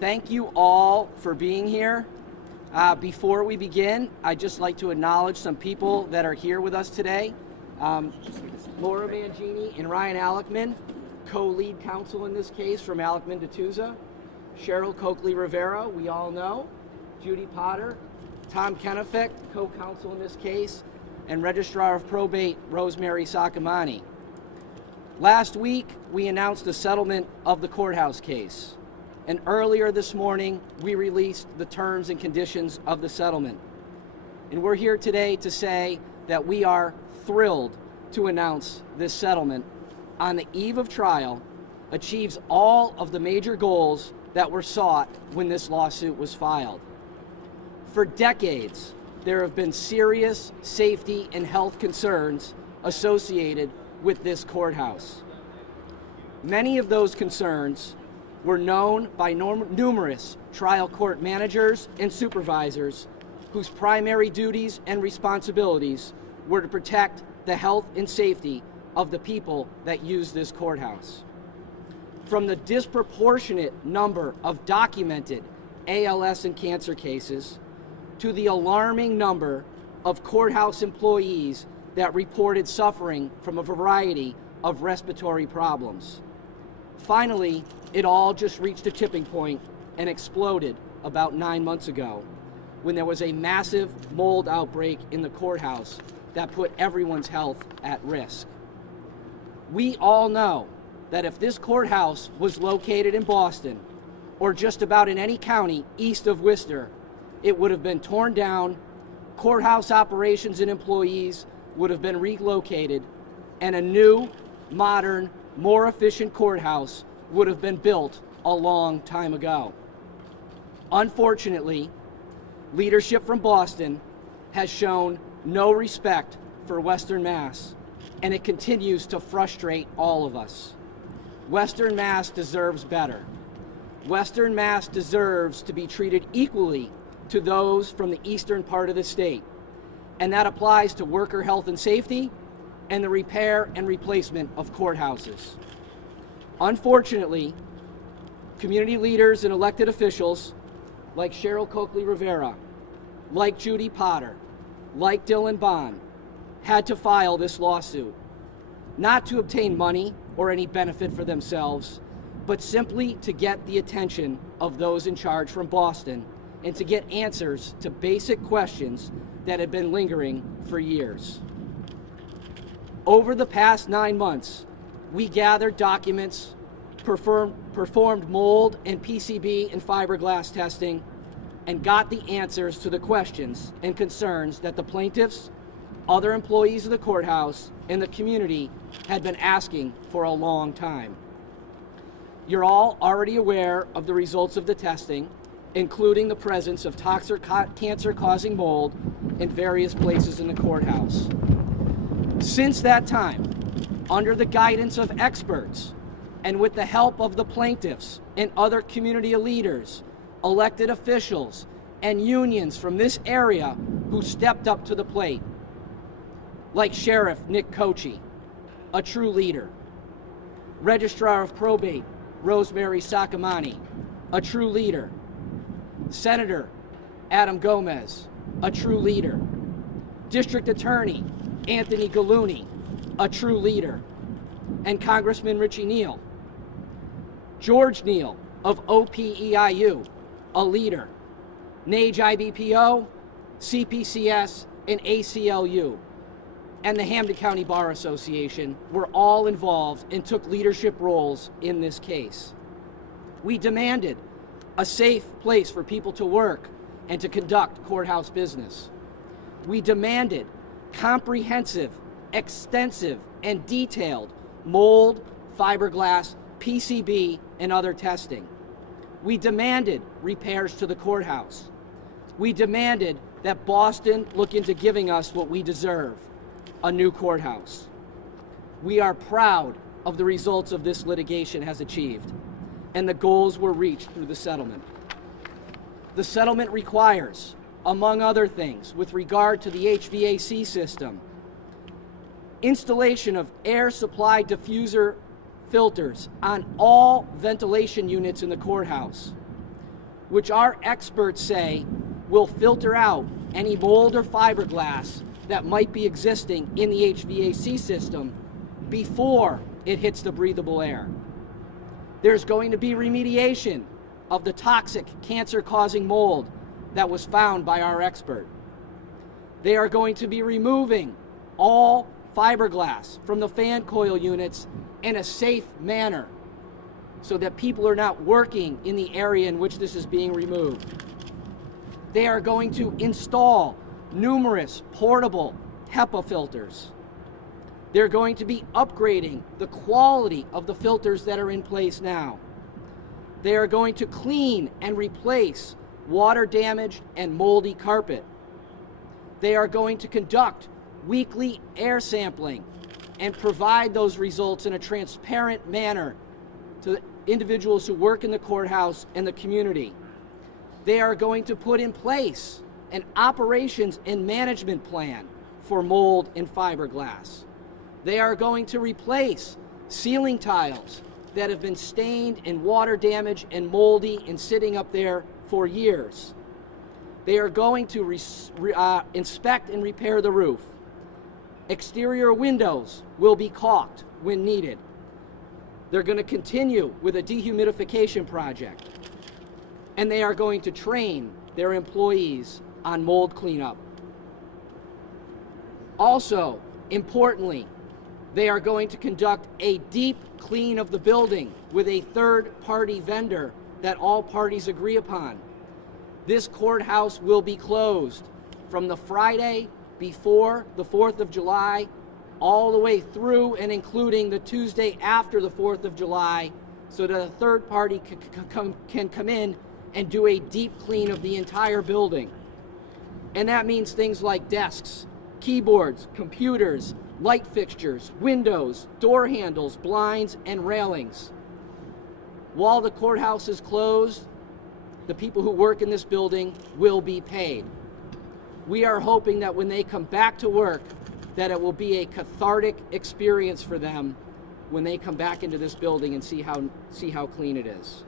Thank you all for being here. Before we begin, I'd just like to acknowledge some people that are here with us today. Laura Mangini and Ryan Alekman, co-lead counsel in this case from Alekman DeTuza. Cheryl Coakley-Rivera, we all know. Judy Potter, Tom Kennefick, co-counsel in this case, and Registrar of Probate, Rosemary Sakamani. Last week, we announced the settlement of the courthouse case. And earlier this morning, we released the terms and conditions of the settlement. And we're here today to say that we are thrilled to announce this settlement on the eve of trial achieves all of the major goals that were sought when this lawsuit was filed. For decades, there have been serious safety and health concerns associated with this courthouse. Many of those concerns were known by numerous trial court managers and supervisors whose primary duties and responsibilities were to protect the health and safety of the people that use this courthouse. From the disproportionate number of documented ALS and cancer cases to the alarming number of courthouse employees that reported suffering from a variety of respiratory problems. Finally, it all just reached a tipping point and exploded about 9 months ago when there was a massive mold outbreak in the courthouse that put everyone's health at risk. We all know that if this courthouse was located in Boston or just about in any county east of Worcester, it would have been torn down, courthouse operations and employees would have been relocated, and a new, modern, more efficient courthouse would have been built a long time ago. Unfortunately, leadership from Boston has shown no respect for Western Mass, and it continues to frustrate all of us. Western Mass deserves better. Western Mass deserves to be treated equally to those from the eastern part of the state, and that applies to worker health and safety and the repair and replacement of courthouses. Unfortunately, community leaders and elected officials like Cheryl Coakley-Rivera, like Judy Potter, like Dylan Bond, had to file this lawsuit, not to obtain money or any benefit for themselves, but simply to get the attention of those in charge from Boston and to get answers to basic questions that had been lingering for years. Over the past 9 months, we gathered documents, performed mold and PCB and fiberglass testing, and got the answers to the questions and concerns that the plaintiffs, other employees of the courthouse, and the community had been asking for a long time. You're all already aware of the results of the testing, including the presence of toxic cancer-causing mold in various places in the courthouse. Since that time, under the guidance of experts and with the help of the plaintiffs and other community leaders, elected officials, and unions from this area who stepped up to the plate, like Sheriff Nick Kochi, a true leader, Registrar of Probate Rosemary Sakamani, a true leader, Senator Adam Gomez, a true leader, District Attorney Anthony Gallooni, a true leader, and Congressman Richie Neal, George Neal of OPEIU, a leader, NAGE IBPO, CPCS, and ACLU, and the Hampden County Bar Association were all involved and took leadership roles in this case. We demanded a safe place for people to work and to conduct courthouse business. We demanded comprehensive, extensive, and detailed mold, fiberglass, PCB, and other testing. We demanded repairs to the courthouse. We demanded that Boston look into giving us what we deserve, a new courthouse. We are proud of the results of this litigation has achieved, and the goals were reached through the settlement. The settlement requires, among other things, with regard to the HVAC system, installation of air supply diffuser filters on all ventilation units in the courthouse, which our experts say will filter out any mold or fiberglass that might be existing in the HVAC system before it hits the breathable air. There's going to be remediation of the toxic cancer-causing mold that was found by our expert. They are going to be removing all fiberglass from the fan coil units in a safe manner so that people are not working in the area in which this is being removed. They are going to install numerous portable HEPA filters. They're going to be upgrading the quality of the filters that are in place now. They are going to clean and replace water-damaged and moldy carpet. They are going to conduct weekly air sampling and provide those results in a transparent manner to the individuals who work in the courthouse and the community. They are going to put in place an operations and management plan for mold and fiberglass. They are going to replace ceiling tiles that have been stained and water damaged and moldy and sitting up there for years. They are going to inspect and repair the roof. Exterior windows will be caulked when needed. They're going to continue with a dehumidification project. And they are going to train their employees on mold cleanup. Also, importantly, they are going to conduct a deep clean of the building with a third-party vendor that all parties agree upon. This courthouse will be closed from the Friday before the 4th of July all the way through and including the Tuesday after the 4th of July so that a third party can come in and do a deep clean of the entire building. And that means things like desks, keyboards, computers, light fixtures, windows, door handles, blinds, and railings. While the courthouse is closed, the people who work in this building will be paid. We are hoping that when they come back to work, that it will be a cathartic experience for them when they come back into this building and see how clean it is.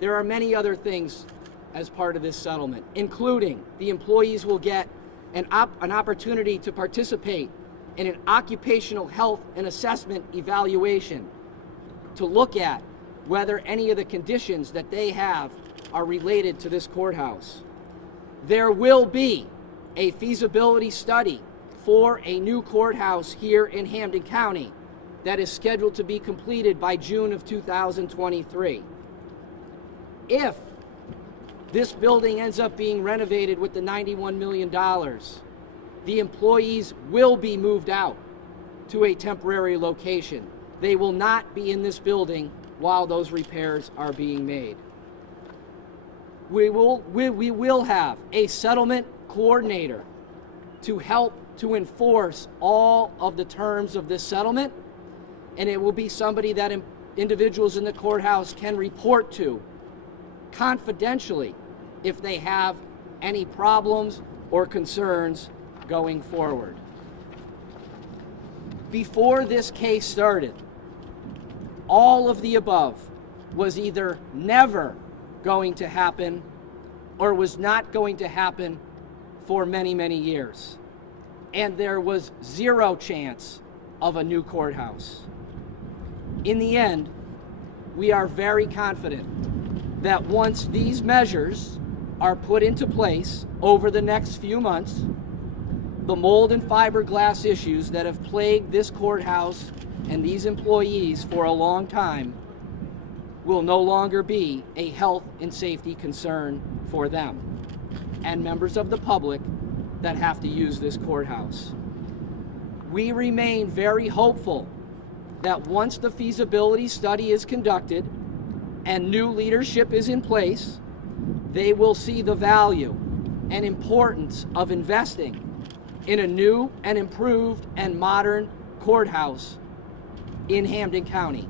There are many other things as part of this settlement, including the employees will get an opportunity to participate in an occupational health and assessment evaluation to look at whether any of the conditions that they have are related to this courthouse. There will be a feasibility study for a new courthouse here in Hampden County that is scheduled to be completed by June of 2023. If this building ends up being renovated with the $91 million, the employees will be moved out to a temporary location. They will not be in this building while those repairs are being made. We will have a settlement coordinator to help to enforce all of the terms of this settlement, and it will be somebody that individuals in the courthouse can report to confidentially if they have any problems or concerns going forward. Before this case started, all of the above was either never going to happen or was not going to happen for many, many years. And there was zero chance of a new courthouse. In the end, we are very confident that once these measures are put into place over the next few months, the mold and fiberglass issues that have plagued this courthouse and these employees for a long time will no longer be a health and safety concern for them and members of the public that have to use this courthouse. We remain very hopeful that once the feasibility study is conducted and new leadership is in place, they will see the value and importance of investing in a new and improved and modern courthouse in Hampden County,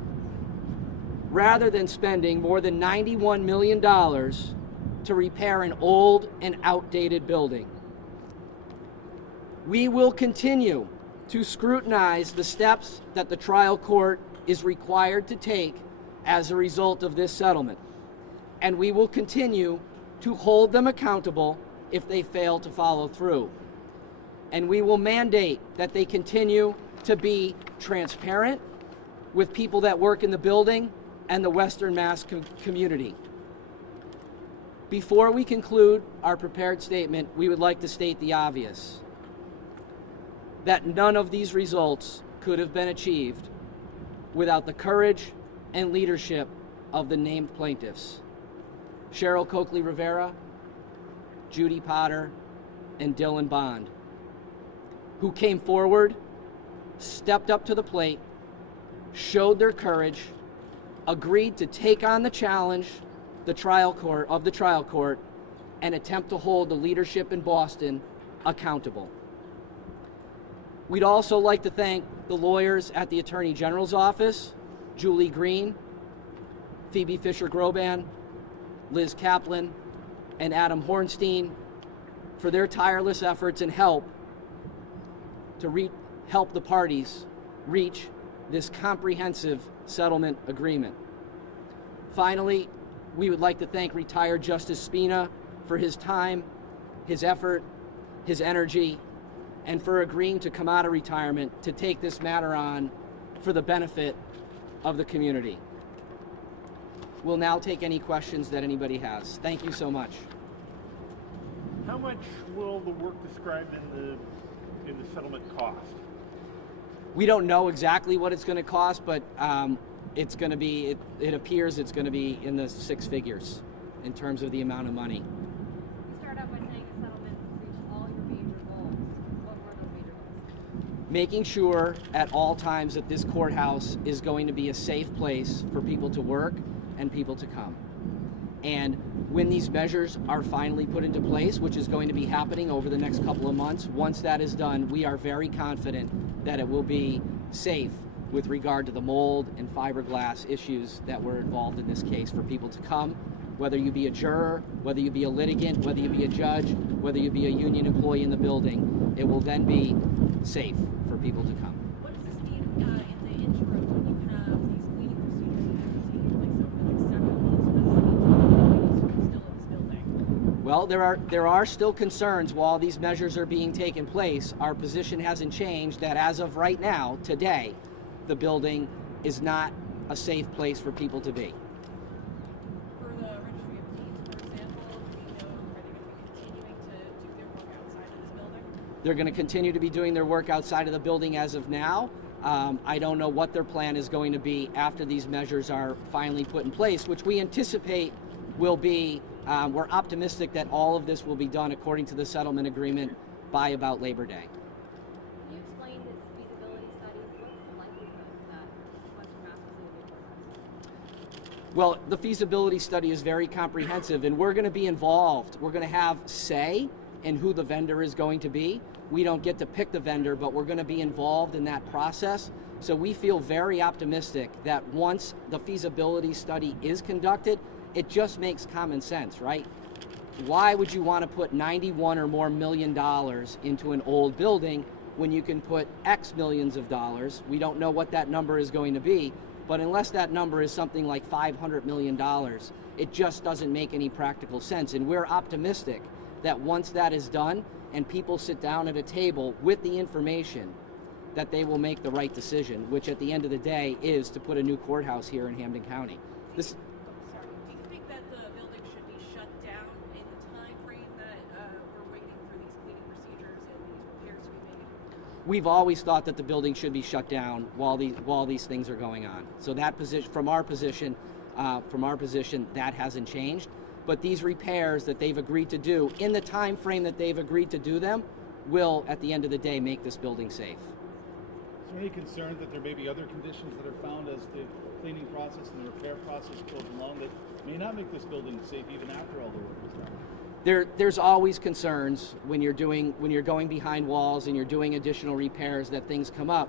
rather than spending more than $91 million to repair an old and outdated building. We will continue to scrutinize the steps that the trial court is required to take as a result of this settlement. and we will continue to hold them accountable if they fail to follow through. And we will mandate that they continue to be transparent with people that work in the building and the Western Mass community. Before we conclude our prepared statement, we would like to state the obvious, that none of these results could have been achieved without the courage and leadership of the named plaintiffs, Cheryl Coakley Rivera, Judy Potter, and Dylan Bond, who came forward, stepped up to the plate, showed their courage, agreed to take on the challenge the trial court, and attempt to hold the leadership in Boston accountable. We'd also like to thank the lawyers at the Attorney General's office, Julie Green, Phoebe Fisher-Groban, Liz Kaplan, and Adam Hornstein for their tireless efforts and help to help the parties reach this comprehensive settlement agreement. Finally, we would like to thank retired Justice Spina for his time, his effort, his energy, and for agreeing to come out of retirement to take this matter on for the benefit of the community. We'll now take any questions that anybody has. Thank you so much. How much will the work described in the settlement cost? We don't know exactly what it's going to cost, but it's going to be, it appears it's going to be in the six figures in terms of the amount of money. You start out by saying a settlement reached all your major goals. What were those major goals? Making sure at all times that this courthouse is going to be a safe place for people to work and people to come. And when these measures are finally put into place, which is going to be happening over the next couple of months, once that is done, we are very confident that it will be safe with regard to the mold and fiberglass issues that were involved in this case for people to come, whether you be a juror, whether you be a litigant, whether you be a judge, whether you be a union employee in the building, it will then be safe for people to come. What does this mean in the interim when you have these cleaning procedures that are taking place over the next several months? What does this mean for the employees who are still in this building? Well, there are still concerns while these measures are being taken place. Our position hasn't changed that as of right now, today, the building is not a safe place for people to be. For the Registry of Deeds, for example, do we know, are they going to be continuing to do their work outside of this building? They're going to continue to be doing their work outside of the building as of now. I don't know what their plan is going to be after these measures are finally put in place, which we anticipate will be, we're optimistic that all of this will be done according to the settlement agreement by about Labor Day. Can you explain this feasibility study? What's the likelihood that Western Mass is going to be courthouse? Well, the feasibility study is very comprehensive, and we're going to be involved. We're going to have say in who the vendor is going to be. We don't get to pick the vendor, but we're going to be involved in that process. So we feel very optimistic that once the feasibility study is conducted, it just makes common sense, right? Why would you want to put $91 or more million into an old building when you can put X millions of dollars? We don't know what that number is going to be, but unless that number is something like $500 million, it just doesn't make any practical sense. And we're optimistic that once that is done and people sit down at a table with the information, that they will make the right decision, which at the end of the day is to put a new courthouse here in Hampden County. Do you think that the building should be shut down in the time frame that we're waiting for these cleaning procedures and these repairs to be made? We've always thought that the building should be shut down while these things are going on. So that position, from our position, that hasn't changed. But these repairs that they've agreed to do in the time frame that they've agreed to do them will, at the end of the day, make this building safe. Is there any concern that there may be other conditions that are found as the cleaning process and the repair process goes along that may not make this building safe even after all the work is done? There's always concerns when you're going behind walls and you're doing additional repairs that things come up.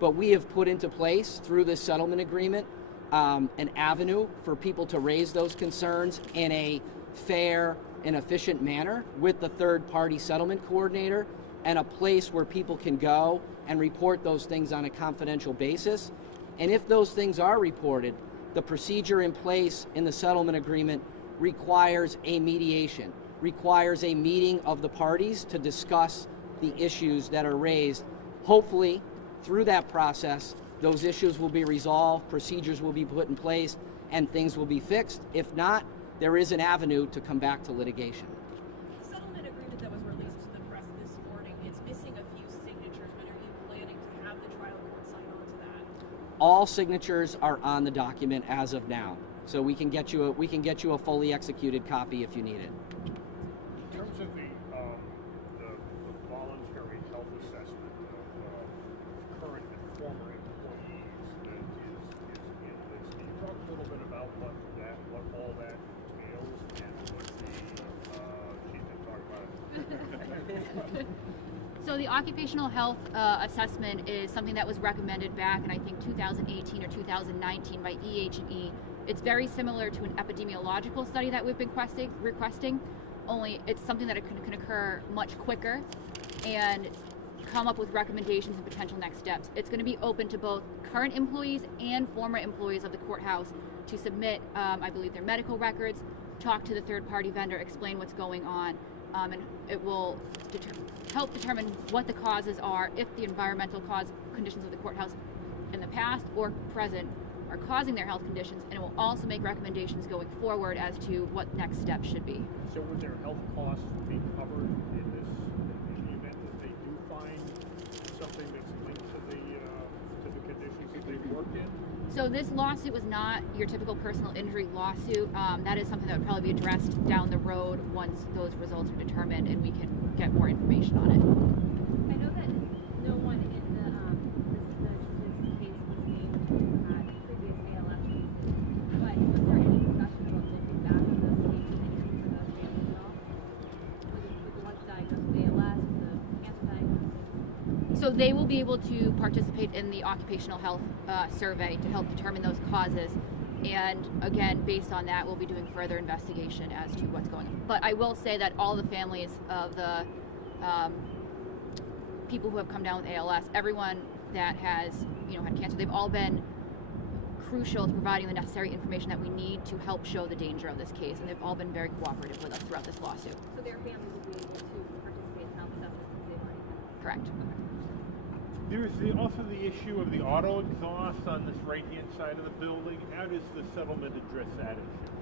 But we have put into place through this settlement agreement an avenue for people to raise those concerns in a fair and efficient manner with the third-party settlement coordinator, and a place where people can go and report those things on a confidential basis. And if those things are reported, the procedure in place in the settlement agreement requires a mediation, requires a meeting of the parties to discuss the issues that are raised. Hopefully, through that process, those issues will be resolved, procedures will be put in place, and things will be fixed. If not, there is an avenue to come back to litigation. The settlement agreement that was released to the press this morning, it's missing a few signatures. When are you planning to have the trial court sign on to that? All signatures are on the document as of now, so we can get you a fully executed copy if you need it. In terms of the voluntary health assessment of current and former employees that is in this, can you talk a little bit about what all that entails and what she can talk about it? So the occupational health assessment is something that was recommended back in, I think, 2018 or 2019 by EH&E. It's very similar to an epidemiological study that we've been requesting, only it's something that can occur much quicker and come up with recommendations and potential next steps. It's going to be open to both current employees and former employees of the courthouse to submit, I believe, their medical records, talk to the third-party vendor, explain what's going on, and it will help determine what the causes are, if the environmental conditions of the courthouse in the past or present are causing their health conditions, and it will also make recommendations going forward as to what next steps should be. So would their health costs be covered in the event that they do find something that's linked to the conditions that they've worked in? So this lawsuit was not your typical personal injury lawsuit. That is something that would probably be addressed down the road once those results are determined and we can get more information on it. I know that no one in this case was named previous ALS cases, but was there any discussion about looking back on those cases and treating for those families at all? With the ones diagnosed with ALS, the cancer diagnosis? So they will be able to participate in the occupational health survey to help determine those causes. And again, based on that, we'll be doing further investigation as to what's going on. But I will say that all the families of the people who have come down with ALS, everyone that has had cancer, they've all been crucial to providing the necessary information that we need to help show the danger of this case, and they've all been very cooperative with us throughout this lawsuit. So their families will be able to participate in health assessments since they've already had. Correct. There's also the issue of the auto exhaust on this right-hand side of the building. How does the settlement address that issue?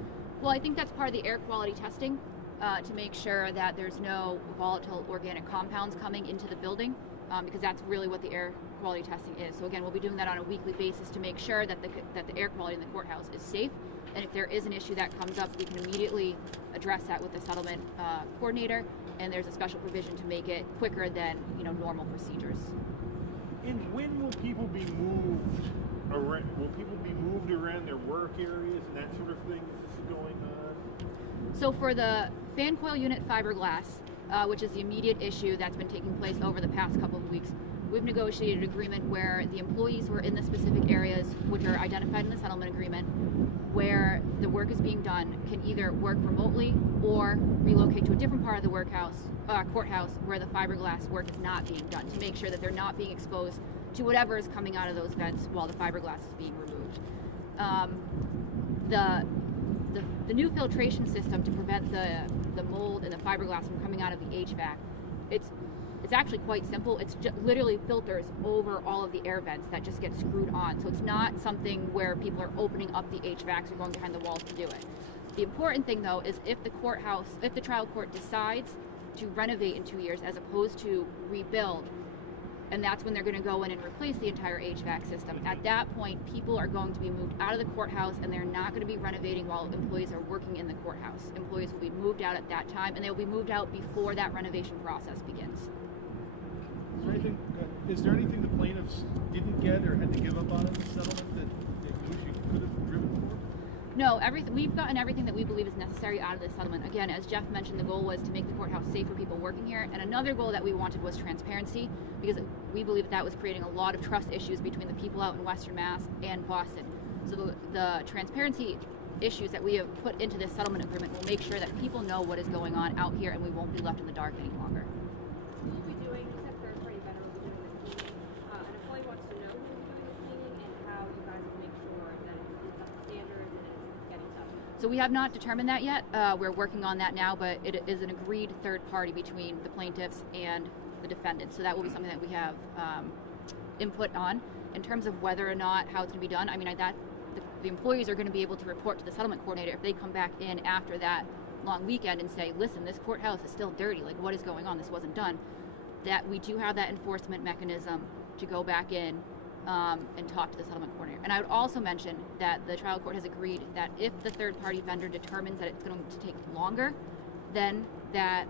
Well, I think that's part of the air quality testing to make sure that there's no volatile organic compounds coming into the building, because that's really what the air quality testing is. So again, we'll be doing that on a weekly basis to make sure that the air quality in the courthouse is safe. And if there is an issue that comes up, we can immediately address that with the settlement coordinator. And there's a special provision to make it quicker than normal procedures. And when will people be moved around? Will people be moved around their work areas and that sort of thing? Is this going on? So for the fan coil unit fiberglass, which is the immediate issue that's been taking place over the past couple of weeks, we've negotiated an agreement where the employees who are in the specific areas, which are identified in the settlement agreement, where the work is being done, can either work remotely or relocate to a different part of the courthouse where the fiberglass work is not being done, to make sure that they're not being exposed to whatever is coming out of those vents while the fiberglass is being removed. The new filtration system to prevent the mold and the fiberglass from coming out of the HVAC, it's actually quite simple. It's just literally filters over all of the air vents that just get screwed on. So it's not something where people are opening up the HVACs or going behind the walls to do it. The important thing, though, is if the trial court decides to renovate in 2 years as opposed to rebuild, and that's when they're going to go in and replace the entire HVAC system. At that point, people are going to be moved out of the courthouse, and they're not going to be renovating while employees are working in the courthouse. Employees will be moved out at that time, and they will be moved out before that renovation process begins. Is there anything the plaintiffs didn't get or had to give up on in the settlement that you wish you could have driven for? No, we've gotten everything that we believe is necessary out of this settlement. Again, as Jeff mentioned, the goal was to make the courthouse safe for people working here, and another goal that we wanted was transparency, because we believe that was creating a lot of trust issues between the people out in Western Mass and Boston. So the transparency issues that we have put into this settlement agreement will make sure that people know what is going on out here, and we won't be left in the dark any longer. Will you be doing, you said third-party vendor will be doing the cleaning. An employee wants to know who's doing the cleaning and how you guys will make sure that it's up to standards and it's getting done. So we have not determined that yet. We're working on that now, but it is an agreed third party between the plaintiffs and the defendant. So that will be something that we have input on. In terms of whether or not how it's going to be done, I mean, the employees are going to be able to report to the settlement coordinator if they come back in after that long weekend and say, listen, this courthouse is still dirty, like what is going on, this wasn't done. That we do have that enforcement mechanism to go back in and talk to the settlement coordinator. And I would also mention that the trial court has agreed that if the third party vendor determines that it's going to take longer than that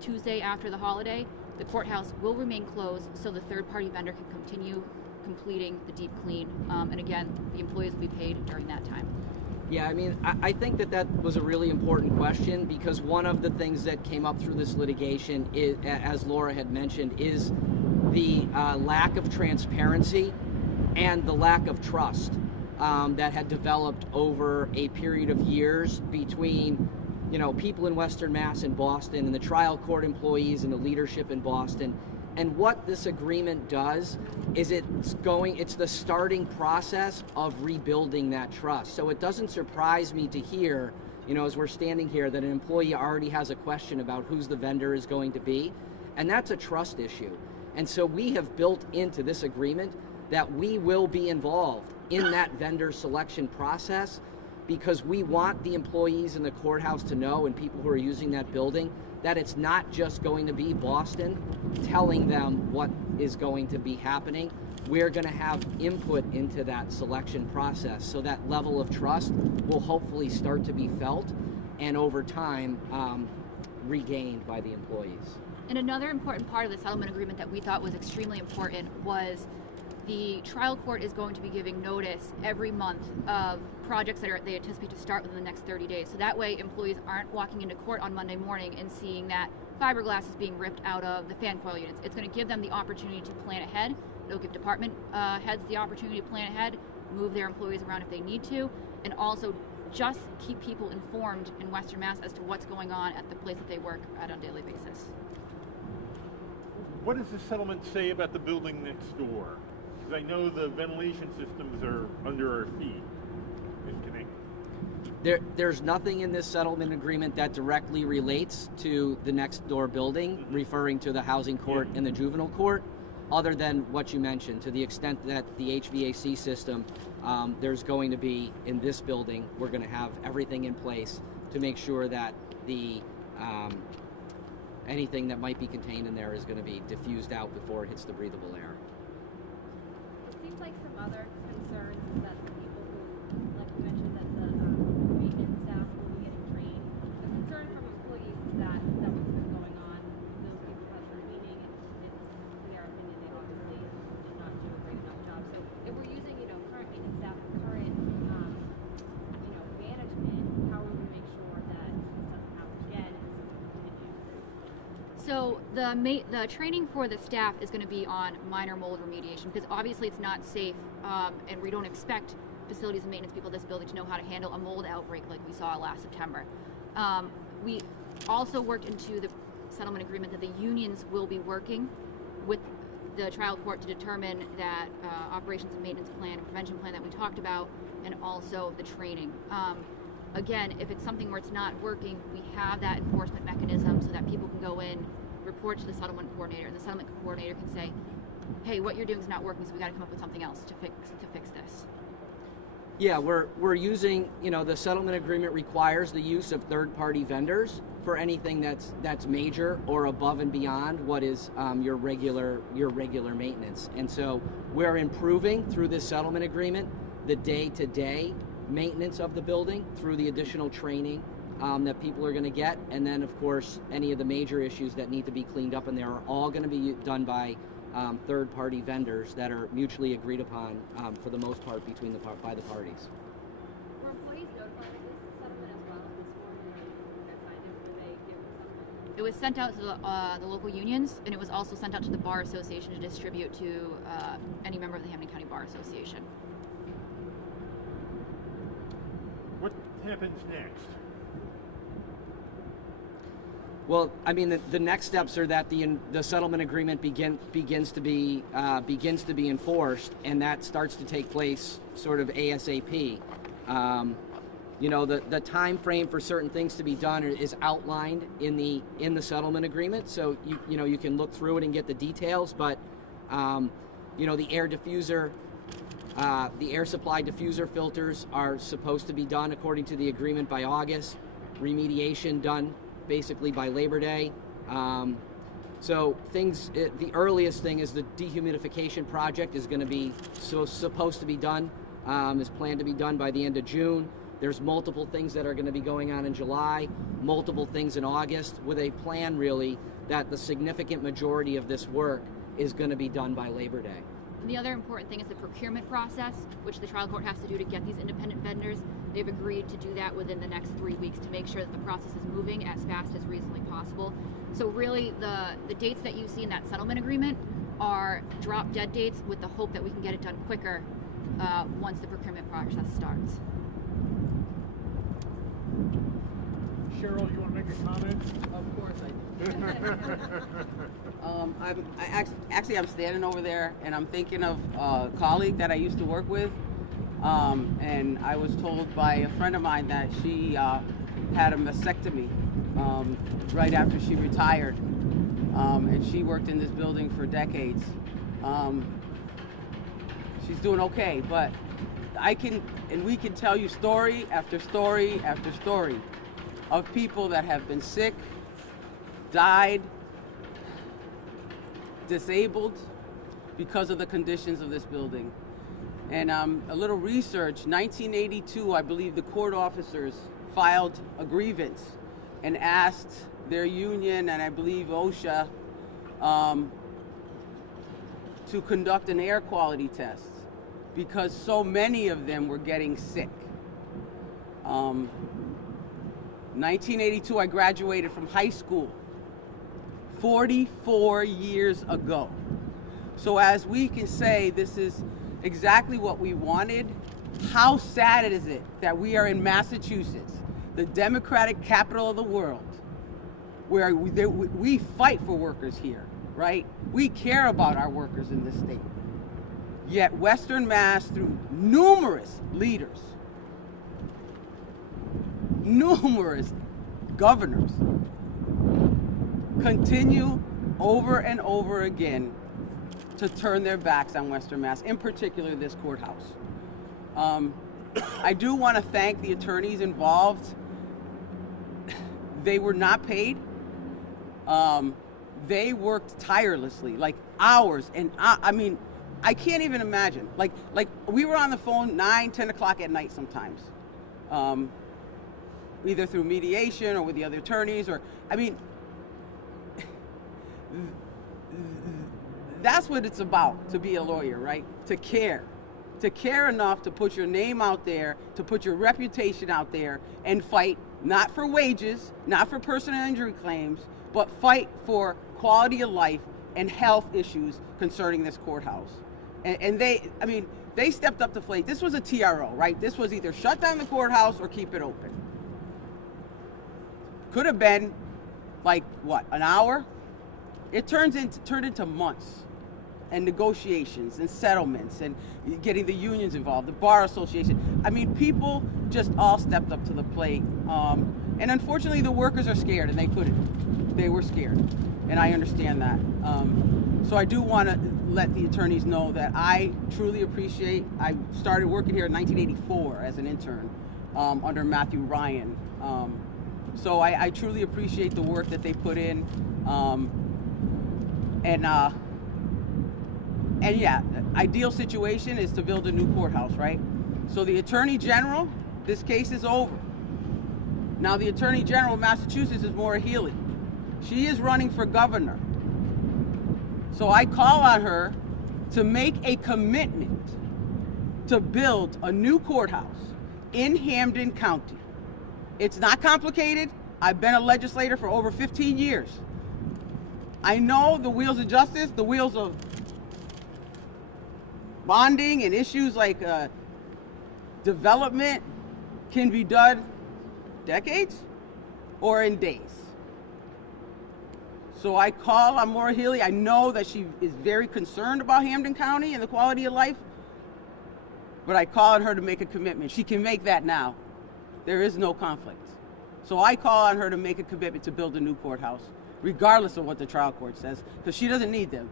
Tuesday after the holiday, the courthouse will remain closed so the third party vendor can continue completing the deep clean. And again, the employees will be paid during that time. Yeah, I mean, I think that was a really important question, because one of the things that came up through this litigation, is, as Laura had mentioned, is the lack of transparency and the lack of trust that had developed over a period of years between, people in Western Mass and Boston, and the trial court employees and the leadership in Boston. And what this agreement does is it's the starting process of rebuilding that trust. So it doesn't surprise me to hear, as we're standing here, that an employee already has a question about who's the vendor is going to be. And that's a trust issue. And so we have built into this agreement that we will be involved in that vendor selection process, because we want the employees in the courthouse to know, and people who are using that building, that it's not just going to be Boston telling them what is going to be happening. We're going to have input into that selection process, so that level of trust will hopefully start to be felt and over time regained by the employees. And another important part of the settlement agreement that we thought was extremely important was the trial court is going to be giving notice every month of projects that they anticipate to start within the next 30 days. So that way employees aren't walking into court on Monday morning and seeing that fiberglass is being ripped out of the fan coil units. It's going to give them the opportunity to plan ahead. It'll give department heads the opportunity to plan ahead, move their employees around if they need to, and also just keep people informed in Western Mass as to what's going on at the place that they work at on a daily basis. What does the settlement say about the building next door? Because I know the ventilation systems are under our feet in Connecticut. There's nothing in this settlement agreement that directly relates to the next door building, referring to the housing court and the juvenile court, other than what you mentioned. To the extent that the HVAC system, there's going to be, in this building, we're going to have everything in place to make sure that the anything that might be contained in there is going to be diffused out before it hits the breathable air. It seems like some other concerns is that the people who, like you mentioned, that the maintenance staff will be getting trained. The concern from employees is that that's what's been going on. Those people who have been cleaning, in their opinion, they obviously did not do a great enough job. So if we're using, current maintenance staff, current, management, how will we make sure that this doesn't happen again and this doesn't continue? So the training for the staff is going to be on minor mold remediation, because obviously it's not safe, and we don't expect facilities and maintenance people in this building to know how to handle a mold outbreak like we saw last September. We also worked into the settlement agreement that the unions will be working with the trial court to determine that operations and maintenance plan and prevention plan that we talked about, and also the training. Again, if it's something where it's not working, we have that enforcement mechanism so that people can go in, report to the settlement coordinator, and the settlement coordinator can say, hey, what you're doing is not working, so we got to come up with something else to fix this. Yeah, we're using, the settlement agreement requires the use of third-party vendors for anything that's major or above and beyond what is your regular maintenance. And so we're improving through this settlement agreement the day-to-day maintenance of the building through the additional training that people are going to get, and then of course any of the major issues that need to be cleaned up in there are all going to be done by third-party vendors that are mutually agreed upon for the most part by the parties. Were employees notified of this settlement as well this morning? That signed it, were they given something? It was sent out to the local unions, and it was also sent out to the Bar Association to distribute to any member of the Hampden County Bar Association. What happens next? Well, I mean, the next steps are that the settlement agreement begins to be enforced, and that starts to take place sort of ASAP. You know, the time frame for certain things to be done is outlined in the settlement agreement, so you can look through it and get the details. But you know, the air diffuser, the air supply diffuser filters are supposed to be done according to the agreement by August. Remediation done basically by Labor Day. So the earliest thing is the dehumidification project is going to be supposed to be done, is planned to be done by the end of June. There's multiple things that are going to be going on in July, multiple things in August, with a plan really that the significant majority of this work is going to be done by Labor Day. And the other important thing is the procurement process, which the trial court has to do to get these independent vendors. They've agreed to do that within the next 3 weeks to make sure that the process is moving as fast as reasonably possible. So really the dates that you see in that settlement agreement are drop dead dates with the hope that we can get it done quicker once the procurement process starts. Cheryl, you want to make a comment? Of course I do. I'm standing over there and I'm thinking of a colleague that I used to work with, and I was told by a friend of mine that she had a mastectomy right after she retired, and she worked in this building for decades. She's doing okay, but we can tell you story after story after story of people that have been sick, died, disabled because of the conditions of this building. And a little research, 1982, I believe the court officers filed a grievance and asked their union, and I believe OSHA, to conduct an air quality test because so many of them were getting sick. 1982, I graduated from high school, 44 years ago. So as we can say, this is exactly what we wanted. How sad is it that we are in Massachusetts, the Democratic capital of the world, where we fight for workers here, right? We care about our workers in this state. Yet Western Mass, through numerous leaders, numerous governors, continue over and over again to turn their backs on Western Mass, in particular this courthouse. I do want to thank the attorneys involved. They were not paid. They worked tirelessly, like hours, and I mean, I can't even imagine. Like we were on the phone 9, 10 o'clock at night sometimes, either through mediation or with the other attorneys, or, I mean, that's what it's about to be a lawyer, right? To care enough to put your name out there, to put your reputation out there and fight, not for wages, not for personal injury claims, but fight for quality of life and health issues concerning this courthouse. And they stepped up to the plate. This was a TRO, right? This was either shut down the courthouse or keep it open. Could have been like, what, an hour? It turned into months, and negotiations and settlements and getting the unions involved, the bar association. I mean, people just all stepped up to the plate. And unfortunately, the workers are scared, and they couldn't. They were scared, and I understand that. So I do want to let the attorneys know that I truly appreciate. I started working here in 1984 as an intern under Matthew Ryan. So I truly appreciate the work that they put in. And yeah, ideal situation is to build a new courthouse, right? So the Attorney General, this case is over. Now the Attorney General of Massachusetts is Maura Healey. She is running for governor. So I call on her to make a commitment to build a new courthouse in Hampden County. It's not complicated. I've been a legislator for over 15 years. I know the wheels of justice, the wheels of bonding and issues like development can be done decades or in days. So I call on Maura Healey. I know that she is very concerned about Hampden County and the quality of life, but I call on her to make a commitment. She can make that now. there is no conflict. So I call on her to make a commitment to build a new courthouse, regardless of what the trial court says, because she doesn't need them.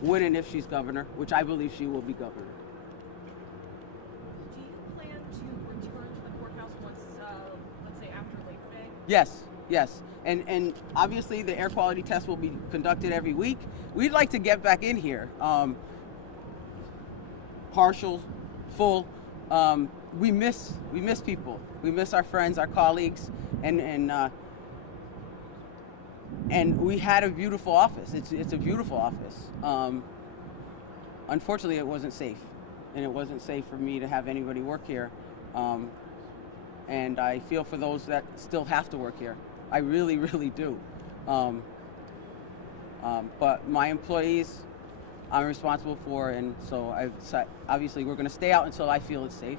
When and if she's governor, which I believe she will be governor. Do you plan to return to the courthouse once, let's say after Labor Day? Yes, yes. And obviously the air quality test will be conducted every week. We'd like to get back in here. Partial, full. We miss people. We miss our friends, our colleagues, and we had a beautiful office. It's a beautiful office. Unfortunately, it wasn't safe, and it wasn't safe for me to have anybody work here. And I feel for those that still have to work here. I really, really do. But my employees, I'm responsible for, and so obviously we're going to stay out until I feel it's safe.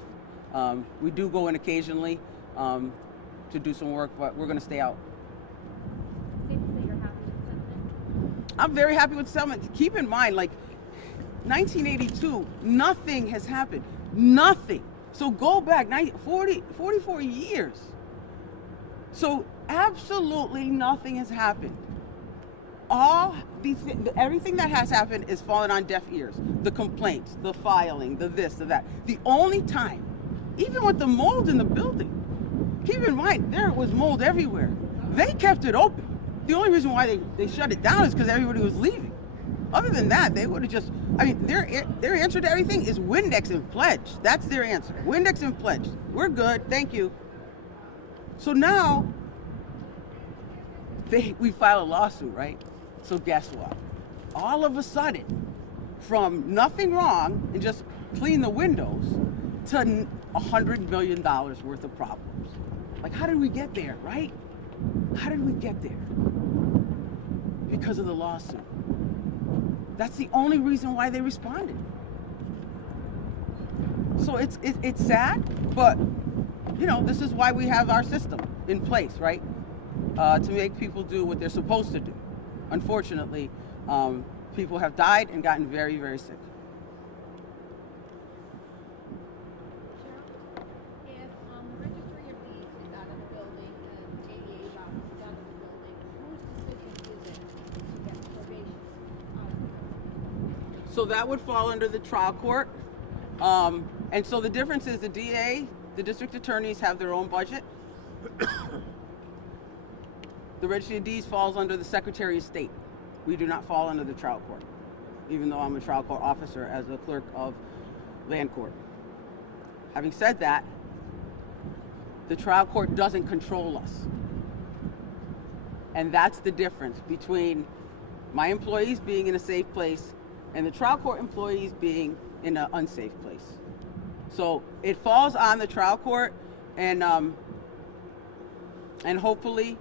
We do go in occasionally to do some work, but we're going to stay out. Safe to say you're happy with the settlement? I'm very happy with the settlement. Keep in mind, like 1982, nothing has happened. Nothing. So go back 44 years. So absolutely nothing has happened. Everything that has happened is fallen on deaf ears. The complaints, the filing, the this, the that. The only time, even with the mold in the building, keep in mind, there was mold everywhere. They kept it open. The only reason why they shut it down is because everybody was leaving. Other than that, they would have just, I mean, their answer to everything is Windex and pledge. That's their answer. Windex and pledge. We're good, thank you. So now, we file a lawsuit, right? So guess what? All of a sudden, from nothing wrong and just clean the windows to $100 million worth of problems. Like, how did we get there, right? How did we get there? Because of the lawsuit. That's the only reason why they responded. So it's sad, but you know, this is why we have our system in place, right? To make people do what they're supposed to do. Unfortunately, people have died and gotten very, very sick. Cheryl, if the registry of deeds is out of the building and ADA's office is out of the building, whose decision is it to get probation out of the building? So that would fall under the trial court. And so the difference is the DA, the district attorneys have their own budget. The registry of deeds falls under the Secretary of State. We do not fall under the trial court, even though I'm a trial court officer as a clerk of land court. Having said that, the trial court doesn't control us. And that's the difference between my employees being in a safe place and the trial court employees being in an unsafe place. So it falls on the trial court, and hopefully,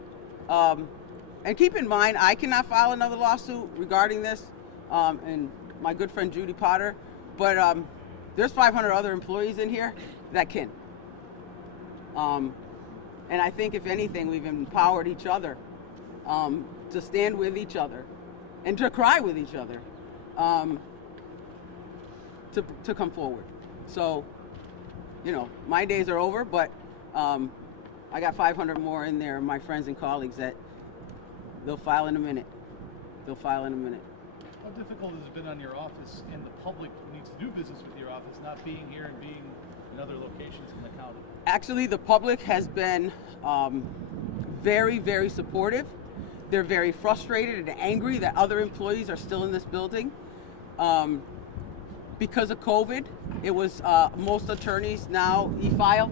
and keep in mind, I cannot file another lawsuit regarding this, and my good friend Judy Potter, but there's 500 other employees in here that can. And I think if anything, we've empowered each other to stand with each other and to cry with each other to come forward. So, you know, my days are over, but I got 500 more in there, my friends and colleagues, that they'll file in a minute. They'll file in a minute. How difficult has it been on your office and the public who needs to do business with your office not being here and being in other locations in the county? Actually, the public has been very, very supportive. They're very frustrated and angry that other employees are still in this building. Because of COVID, it was most attorneys now e-file.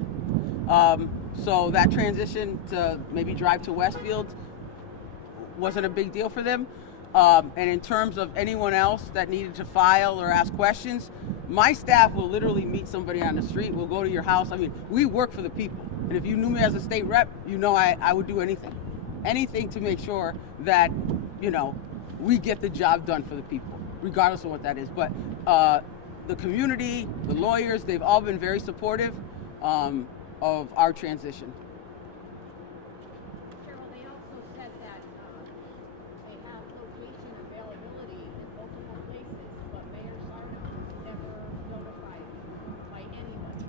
So that transition to maybe drive to Westfield wasn't a big deal for them. And in terms of anyone else that needed to file or ask questions, my staff will literally meet somebody on the street. We'll go to your house. I mean, we work for the people. And if you knew me as a state rep, you know I would do anything. Anything to make sure that, you know, we get the job done for the people, regardless of what that is. But the community, the lawyers, they've all been very supportive of our transition. Cheryl, they also said that they have location availability in multiple places, but Mayor Sarno was never notified by anybody.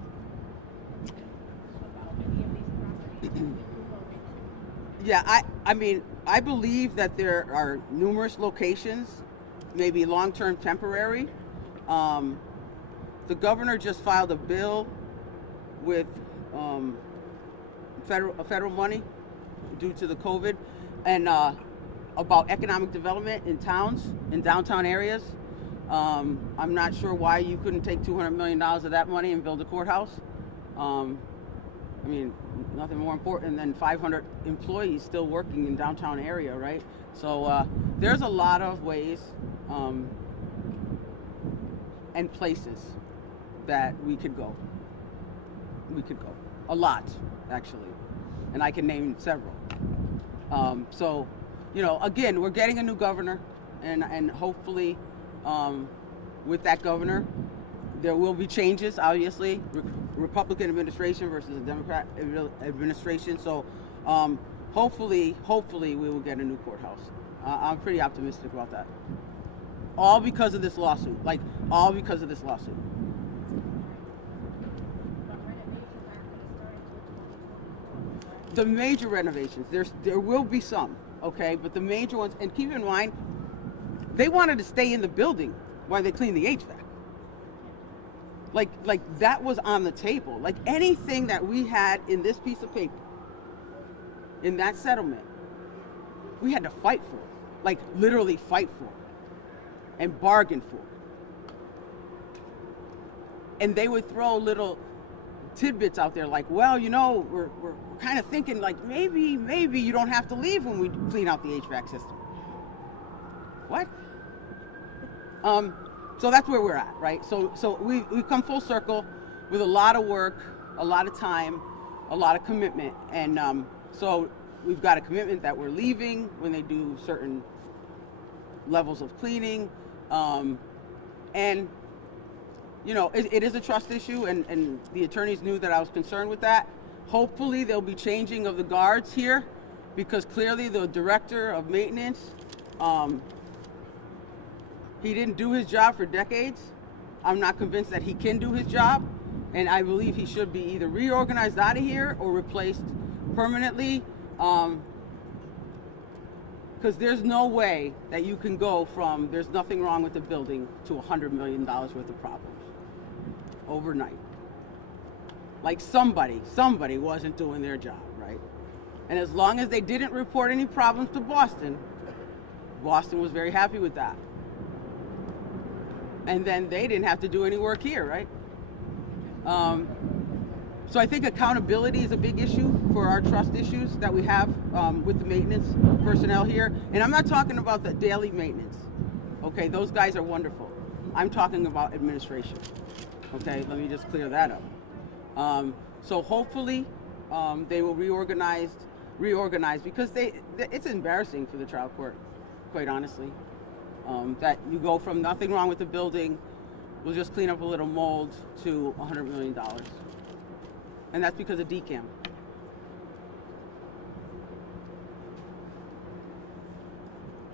Yeah, I mean, I believe that there are numerous locations, maybe long-term temporary. The governor just filed a bill with federal money due to the COVID, and about economic development in towns, in downtown areas. I'm not sure why you couldn't take $200 million of that money and build a courthouse. I mean, nothing more important than 500 employees still working in downtown area, right? So there's a lot of ways and places that we could go. We could go. A lot, actually. And I can name several. So, you know, again, we're getting a new governor, and hopefully with that governor, there will be changes, obviously. Republican administration versus a Democrat administration. So hopefully we will get a new courthouse. I'm pretty optimistic about that. All because of this lawsuit. Like, all because of this lawsuit. The major renovations, there will be some, okay? But the major ones, and keep in mind, they wanted to stay in the building while they clean the HVAC. Like that was on the table. Like anything that we had in this piece of paper, in that settlement, we had to fight for it. Like literally fight for it and bargain for it. And they would throw little tidbits out there like, well, you know, we're kind of thinking like maybe you don't have to leave when we clean out the HVAC system. What? So that's where we're at, right? So we've come full circle with a lot of work, a lot of time, a lot of commitment, and so we've got a commitment that we're leaving when they do certain levels of cleaning, and you know, it is a trust issue, and the attorneys knew that I was concerned with that. Hopefully there'll be changing of the guards here, because clearly the director of maintenance, he didn't do his job for decades. I'm not convinced that he can do his job, and I believe he should be either reorganized out of here or replaced permanently, because there's no way that you can go from there's nothing wrong with the building to $100 million worth of problems overnight. Like somebody wasn't doing their job, right? And as long as they didn't report any problems to Boston was very happy with that. And then they didn't have to do any work here, right? So I think accountability is a big issue for our trust issues that we have with the maintenance personnel here. And I'm not talking about the daily maintenance. Okay, those guys are wonderful. I'm talking about administration. Okay, let me just clear that up. So hopefully they will reorganize because it's embarrassing for the trial court, quite honestly. That you go from nothing wrong with the building, we'll just clean up a little mold, to $100 million. And that's because of DCAM. Can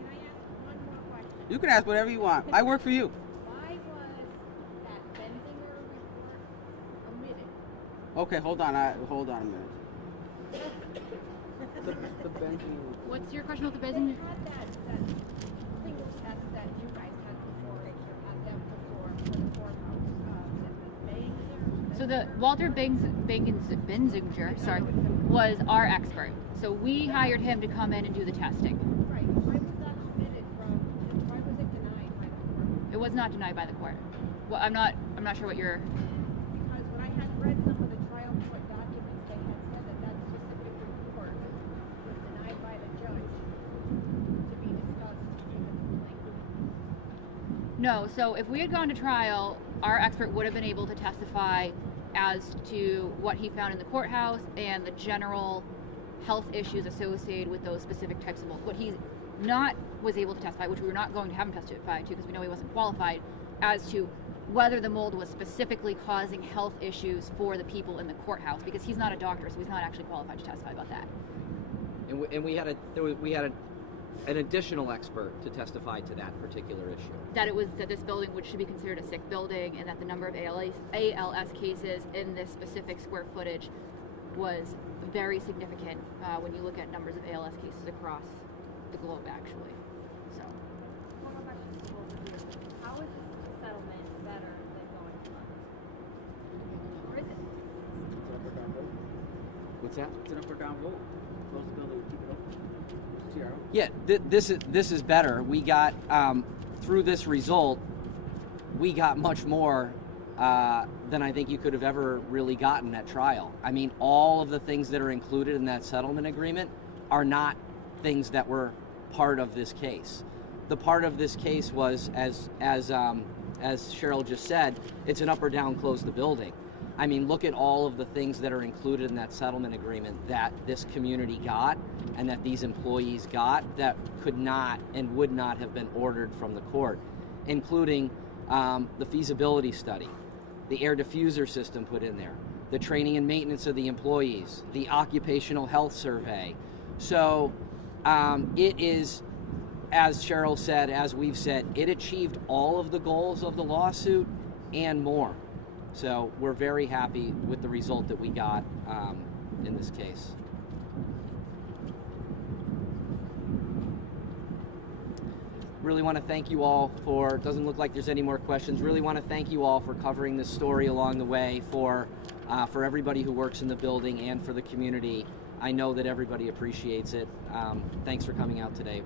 I ask one more question? You can ask whatever you want. I work for you. Why was that Benzinger report omitted? Okay, hold on a minute. The Benzinger. What's your question about the Benzinger? They had that single test that you guys had before, had them before for the courthouse. So the Walter Benzinger, was our expert. So we hired him to come in and do the testing. Right. Why was that omitted why was it denied by the court? It was not denied by the court. Well, I'm not sure what you're. Because when I had read some of the trial court documents, they had said that specific report was denied by the judge to be discussed in the complaint. No, so if we had gone to trial, our expert would have been able to testify as to what he found in the courthouse and the general health issues associated with those specific types of mold. What he not was able to testify, which we were not going to have him testify to because we know he wasn't qualified, as to whether the mold was specifically causing health issues for the people in the courthouse, because he's not a doctor, so he's not actually qualified to testify about that. And we had an additional expert to testify to that particular issue. That this building should be considered a sick building, and that the number of ALS cases in this specific square footage was very significant when you look at numbers of ALS cases across the globe, actually. So. One more question for both of you. How is this settlement better than going to London? Or is it? What's that? It's an up or down vote. Close the building, keep it open. TRO. Yeah, this is better. We got through this result, we got much more than I think you could have ever really gotten at trial. I mean, all of the things that are included in that settlement agreement are not things that were part of this case. The part of this case was, as Cheryl just said, it's an up or down, close the building. I mean, look at all of the things that are included in that settlement agreement that this community got and that these employees got that could not and would not have been ordered from the court, including the feasibility study, the air diffuser system put in there, the training and maintenance of the employees, the occupational health survey. So it is, as Cheryl said, as we've said, it achieved all of the goals of the lawsuit and more. So we're very happy with the result that we got in this case. Really want to thank you all for, doesn't look like there's any more questions, really want to thank you all for covering this story along the way, for everybody who works in the building and for the community. I know that everybody appreciates it. Thanks for coming out today.